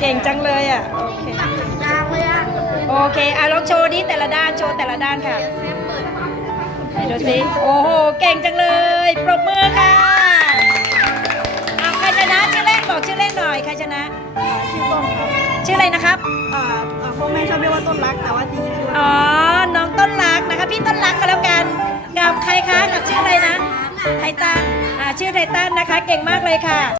เก่งจังเลยอะ โอเคยางเลยอะโอเคอะลองโชว์ดิแต่ละด้านโชว์แต่ละด้านค่ะเซฟเปิดไหนดูสิโอ้โห เก่งจังเลย ปรบมือค่ะอะใครชนะชื่อเล่นบอกชื่อเล่นหน่อยใครชนะ ชื่อต้นครับชื่ออะไรนะครับอ่าอ่าพ่อแม่ชอบเรียกว่าต้นรักแต่ว่าจริงๆคือว่าอ๋อ น้องต้นรักนะคะ พี่ต้นรักก็แล้วกัน กับใครคะ กับชื่ออะไรนะ ไททันอ่า ชื่อไททันนะคะ เก่งมากเลยค่ะ